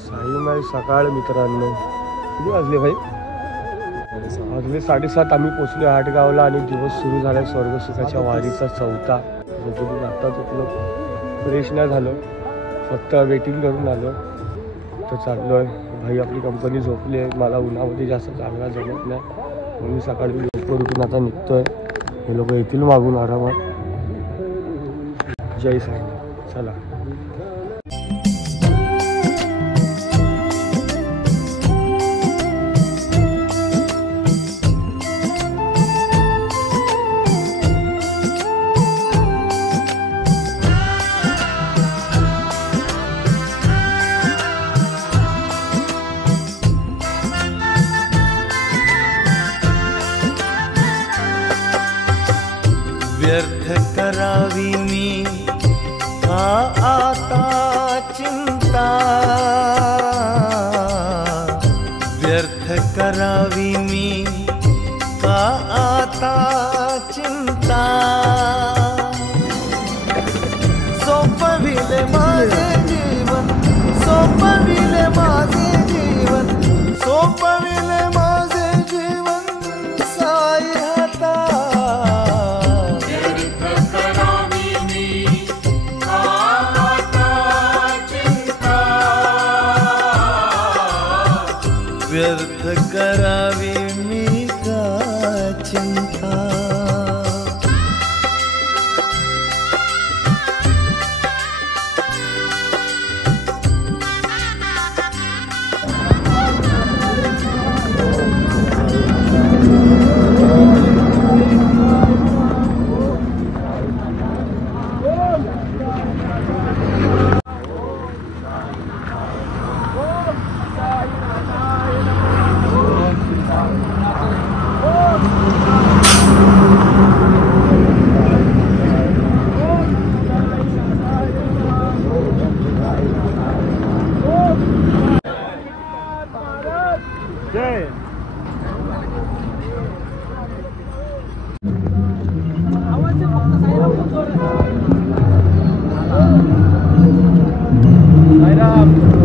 साईमाई सकाळ मित्रांनो, किती वाजले भाई? वाजले 7:30. आम्ही पोचलो आटगावला आणि दिवस सुरू झाला स्वर्गसुखाच्या वारीचा 4था. झोपून आत्ताच उठलो, फ्रेश नाही झालो, फक्त वेटिंग करून आलो. तर चाललो आहे. भाई आपली कंपनी झोपली आहे. मला उन्हामध्ये जास्त चांगला जमत नाही म्हणून सकाळी लवकर उठून आता निघतो आहे. हे लोक येतील मागून आरामात. जय साई. चला. व्यर्थ करावी मी का आता चिंता, व्यर्थ करावी मी का आता चिंता, सोपविले माझे जीवन, सोपविले माझे जीवन, सोपविले माझे जीवन साई हाता. व्यर्थ करावी मी का चिंता.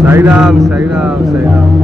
साईराम साईराम साईराम.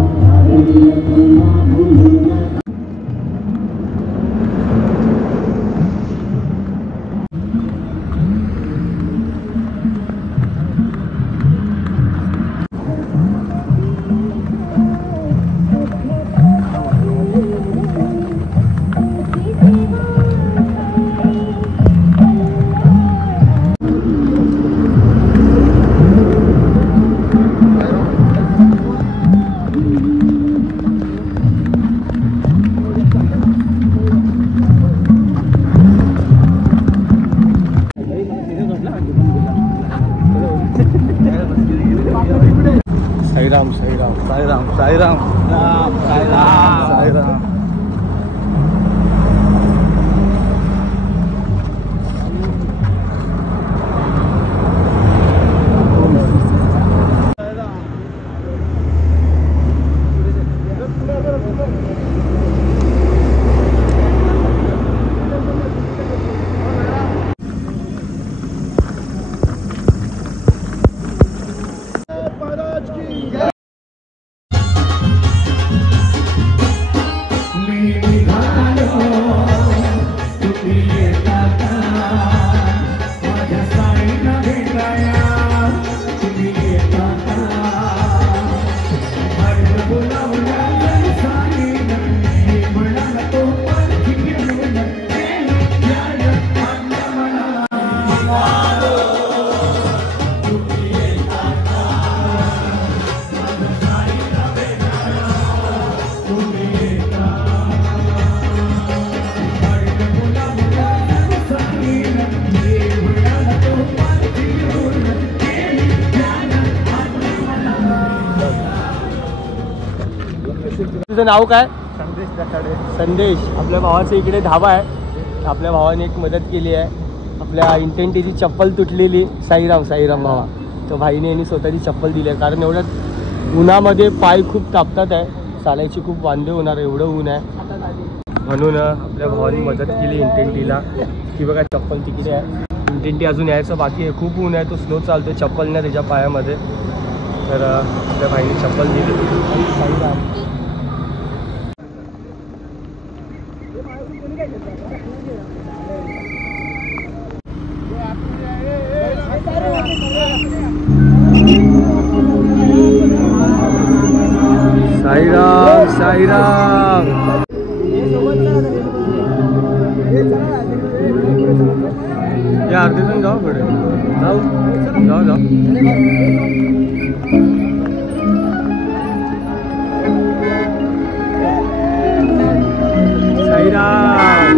साईराम साईराम साईराम साईराम साईराम साईराम. तुझं नाव काय? संदेश दखाडे. संदेश. आपल्या भावाचं इकडे धाबा आहे. आपल्या भावाने एक मदत केली आहे. आपल्या इंटेंटीची चप्पल तुटलेली. साईराम साईराम भावा. तर भाईने यांनी स्वतःची चप्पल दिली आहे कारण एवढ्यात उन्हामध्ये पाय खूप तापतात आहे. चालायची खूप वांदे होणार एवढं ऊन आहे म्हणून आपल्या भावाने मदत केली इंटेंटीला. की बघा चप्पल तिकडे आहे. इंटेंटी अजून यायचं बाकी आहे. खूप ऊन आहे. तो स्लो चालतो. चप्पल नाही त्याच्या पायामध्ये. तर आपल्या भाईने चप्पल दिली आणि साईराम. साईराम साईराम. या अर्धे जण जाऊ पुढे जाऊ जाऊ जाऊ. साईराम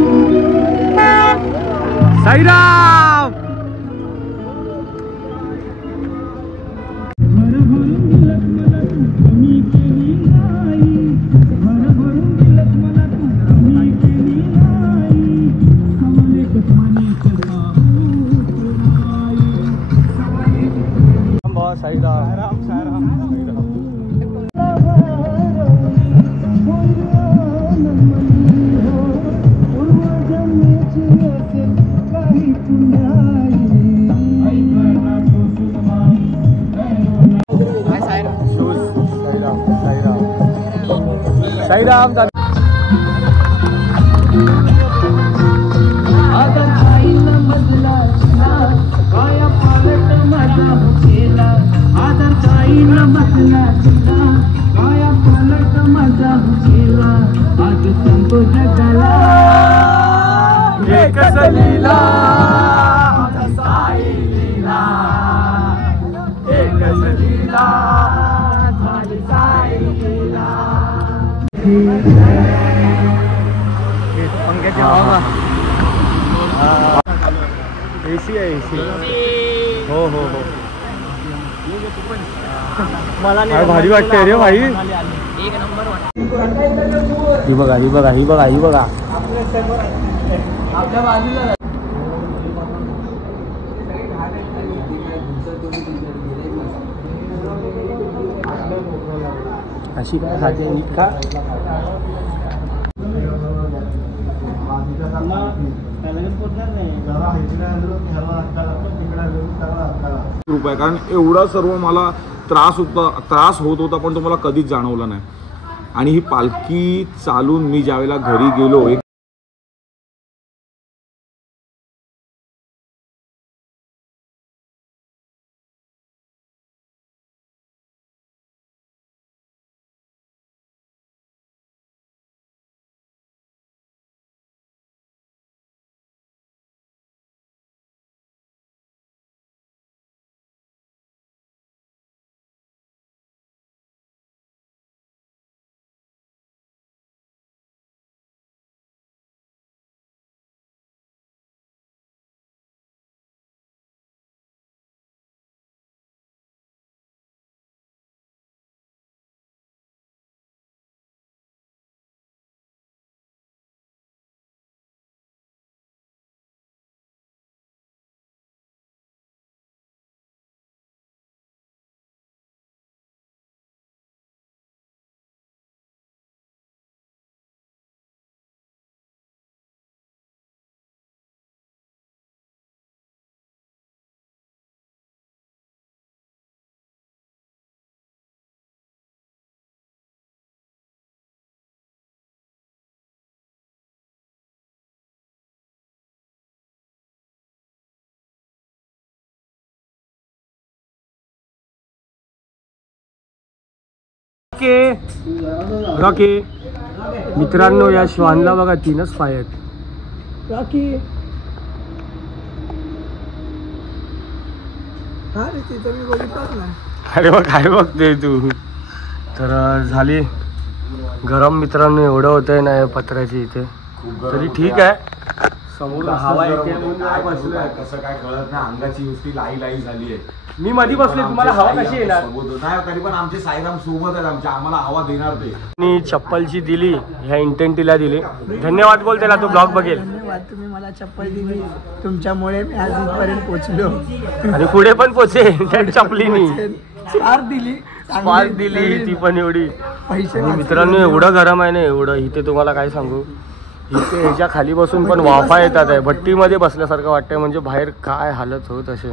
साईराम. साईराम साईराम. साईराम दादा. एसी आहे एसी. हो हो हो. मला भारी वाटतंय रे भाई. ही बघा ही बघा ही बघा ही बघा. आपल्या बाजूला अशी काय खाते नीट का. रुपये कारण एवढा सर्व मला त्रास होत होता पण तो मला कधीच जाणवला नाही. आणि ही पालखी चालून मी ज्यावेळेला घरी गेलो रॉकी. मित्रांनो या श्वानला बघा 3च पाय आहेत. रॉकी अरे बघ काय बघते तू. तर झाली गरम मित्रांनो. एवढं होतंय ना पत्र्याची इथे तरी ठीक आहे. समोर हवा येते कसं काय कळत नाही. अंगाची नुसती लाई झाली आहे. मी मध्ये बसले. तुम्हाला हवा कशी येणार नाही तरी पण आमचे साईराम सोबत आहेत आमच्या. आम्हाला हवा देणार ते. मी चप्पलची दिली ह्या इंटेंटीला दिली. धन्यवाद बोल त्याला. तो ब्लॉग बघेल. धन्यवाद. तुम्ही मला चप्पल दिली. तुमच्यामुळे मी आज इथपर्यंत पोहोचलो आणि पुढे पण पोचेल. चपलीनी स्पार्क दिली ती पण एवढी. पैसे मित्रांनो एवढं गरम आहे ना एवढं. इथे तुम्हाला काय सांगू. इथे ह्याच्या खाली बसून पण वाफा येतात आहे. भट्टीमध्ये बसल्यासारखं वाटतंय. म्हणजे बाहेर काय हालत होत असे.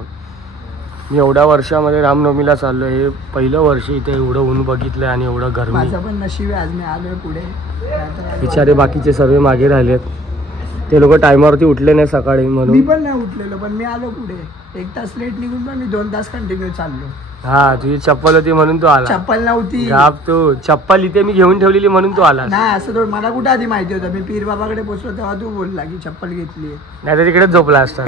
मी एवढ्या वर्षामध्ये रामनवमीला चाललो, हे पहिलं वर्ष इथे एवढं ऊन बघितलंय आणि एवढं गरमी. माझं पण नशीब आहे, आज मी आलोय पुढे. बिचारे बाकीचे सर्व मागे राहिलेत, ते लोक टायमावरती उठले नाही सकाळी मी म्हणून. पण नाही उठलेलो, पण मी आलो पुढे. 1 तास लेट निघून पण मी 2 तास कंटिन्यू चाललो. हा, तुझी चप्पल होती म्हणून तू आला. चप्पल नव्हती. तू चप्पल इथे मी घेऊन ठेवलेली म्हणून तू आला. नाही असं थोडं, मला कुठं आधी माहिती होतं. मी पीर बाबाकडे पोहोचलो तेव्हा तू बोलला की चप्पल घेतली. नाही तर तिकडेच झोपला असता.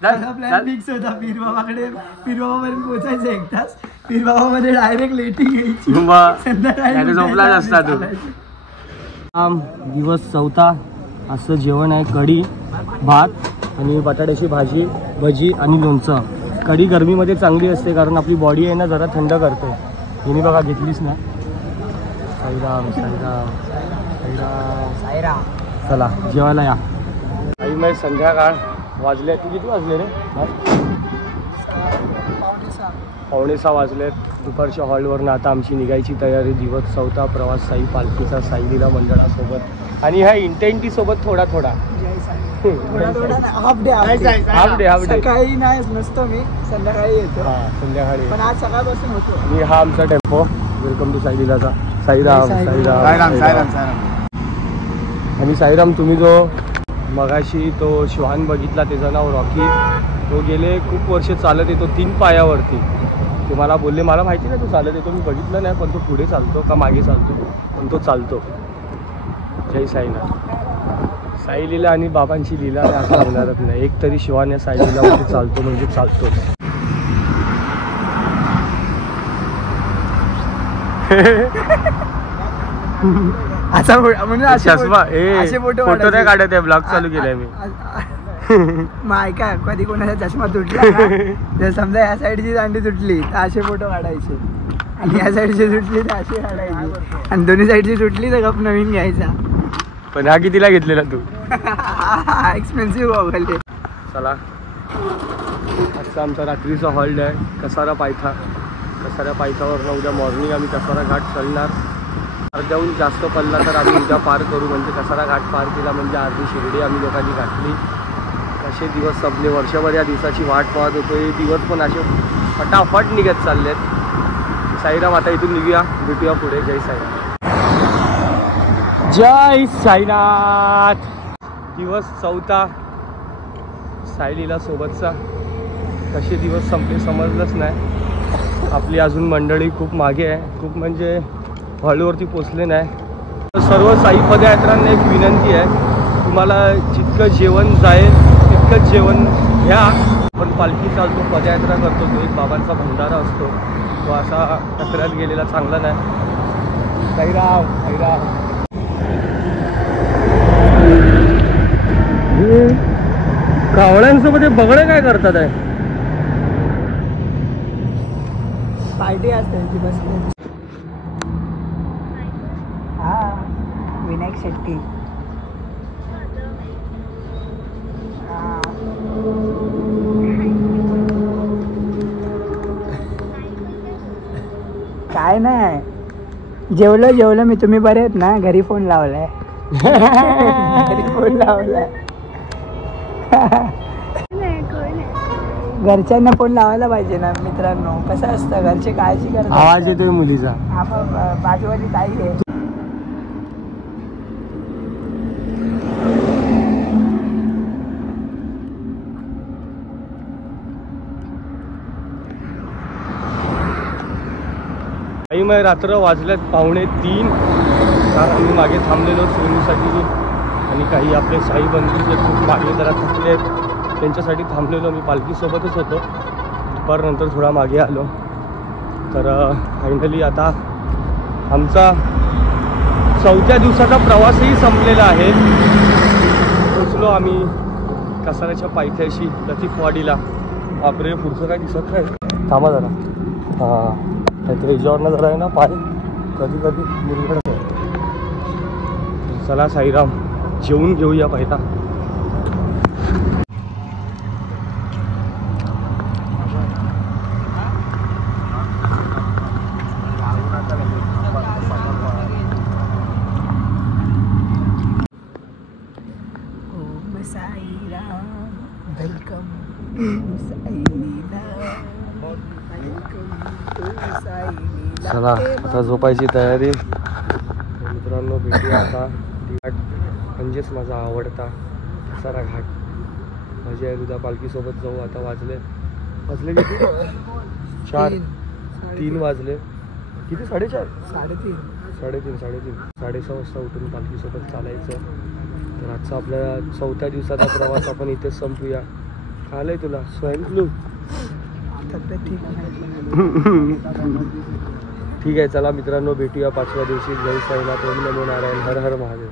प्लॅन फिक्स होता पीर बाबाकडे. पीर बाबापर्यंत पोहोचायचं 1 तास. पीर बाबामध्ये डायरेक्ट लेटिंग घ्यायची. झोपलाच असता तू. दिवस 4था. असं जेवण आहे, कढी, भात आणि बटाट्याची भाजी, भजी आणि लोणचं. कढी गरमीमध्ये चांगली असते कारण आपली बॉडी आहे ना जरा थंड करते. हिने बघा घेतलीस ना. साईराम साईराम साईराम साईराम. चला जेवायला या. आई मग संध्याकाळ वाजले, तू किती वाजले रे? 5:45 वाजलेत. दुपारच्या हॉलवरनं आता आमची निघायची तयारी. दिवस 4था प्रवास साई पालखीचा, साई लीला मंडळासोबत आणि ह्या इंटेंटी सोबत थोडा थोडा. Half day. सकाळी नाही नसतो मी, संध्याकाळी येतो. संध्याकाळी पण आज सकाळपासून होतो. आणि हा आमचा टेम्पो. वेलकम टू साई लीलाचा. साईराम साईराम साईराम. आणि साईराम, तुम्ही जो मगाशी तो श्वान बघितला त्याचं नाव रॉकी. तो गेले खूप वर्ष चालत येतो 3 पायावरती. ते मला बोलले, मला माहिती नाही तू चालत येतो, मी बघितलं नाही, पण तो पुढे चालतो का मागे चालतो, पण तो चालतो. जय साईनाथ. साई लीला आणि बाबांची लीला असं होणारच नाही. एक तरी शिवान या साई लीलावरती चालतो म्हणजे चालतोच. आता म्हणून असे फोटो नाही काढत आहे, ब्लॉग चालू केलाय मी. मग ऐका, कधी कोणाचा चष्मा तुटला ना, जर समजा या साईडची दांडी तुटली तर असे फोटो काढायचे, आणि या साईडची तुटली तर अशी काढायची, आणि दोन्ही साईडची तुटली तर गप नवीन घ्यायचा. पण हा कितीला घेतलेला तू? Expensive goggle. चला, आजचा आमचा रात्रीचा हॉल्ट आहे कसारा पायथा. कसारा पायथावरनं उद्या मॉर्निंग आम्ही कसारा घाट चालणार. अर्ध्याहून जास्त पडला तर आम्ही उद्या पार करू, म्हणजे कसारा घाट पार केला म्हणजे अर्धी शिर्डी आम्ही लोकांनी गाठली. कसे दिवस संपले, वर्षभर या दिवसाची वाट पाहत होतो. हे दिवस पण असे फटाफट निघत चाललेत. साईराम, आता इथून निघूया, भेटूया पुढे. जय साईराम. जय साईनाथ. दिवस 4था साई लीला सोबतचा. कसे दिवस संपले समजलंच नाही. आपली अजून मंडळी खूप मागे आहे, खूप म्हणजे हॉलवरती पोचले नाही. सर्व साई पदयात्रांना एक विनंती आहे, तुम्हाला जितकं जेवण जाईल तितकंच जेवण घ्या. पण पालखी चालतो, पदयात्रा करतो, तो एक बाबांचा भंडारा असतो, तो असा कचऱ्यात गेलेला चांगला नाही. साईराम साईराम. कावळ्यांसोबत बगळे काय करतात आहे? पार्टी असते त्यांची बसली. हा, विनायक शेट्टी. काय नाही, जेवलो मी. तुम्ही बरे आहेत ना? घरी फोन लावलाय. घरी फोन लावलाय. घरच्यांना फोन लावायला पाहिजे ना मित्रांनो. कसं असतं, घरचे काळजी करतात. आवाज येतोय मुलीचा. बाजूवाली ताई आहे. काही मग रात्र वाजल्यात 2:45. कारण आम्ही मागे थांबलेलो सोनीसाठी, आणि काही आपले साई बंधू जे खूप मागे जरा थकले आहेत त्यांच्यासाठी थांबलेलो. मी पालखीसोबतच होतो. दुपारनंतर थोडा मागे आलो. तर फायनली आता आमचा 4थ्या दिवसाचा प्रवासही संपलेला आहे. पोचलो आम्ही कसाऱ्याच्या पायथ्याशी, लतीफवाडीला. बापरे, पुढचं काय दिसत नाही. थांबा जरा. हां, त्या याच्यावरनं जरा आहे ना पाय कधी कधी मुरगडतो. चला साईराम, जेवून घेऊया पहिला. ओम साईराम, वेलकम साई. चला आता झोपायची तयारी. तर मित्रांनो भेटूया आता घाट म्हणजेच माझा आवडता कसारा घाट. माझी आई उद्या पालखीसोबत जाऊ. आता वाजले किती 4 3 वाजले. किती 4:30 3:30 3:30 वाजता उठून पालखीसोबत चालायचं. तर आजचा आपल्या 4थ्या दिवसाचा प्रवास आपण इथेच संपूया. आलंय तुला स्वाईन फ्लू? तब्येत ठीक नाही. ठीक आहे चला मित्रांनो भेटूया 5व्या दिवशी. जय साईनाथ, ओम नमो नारायण, हर हर महादेव.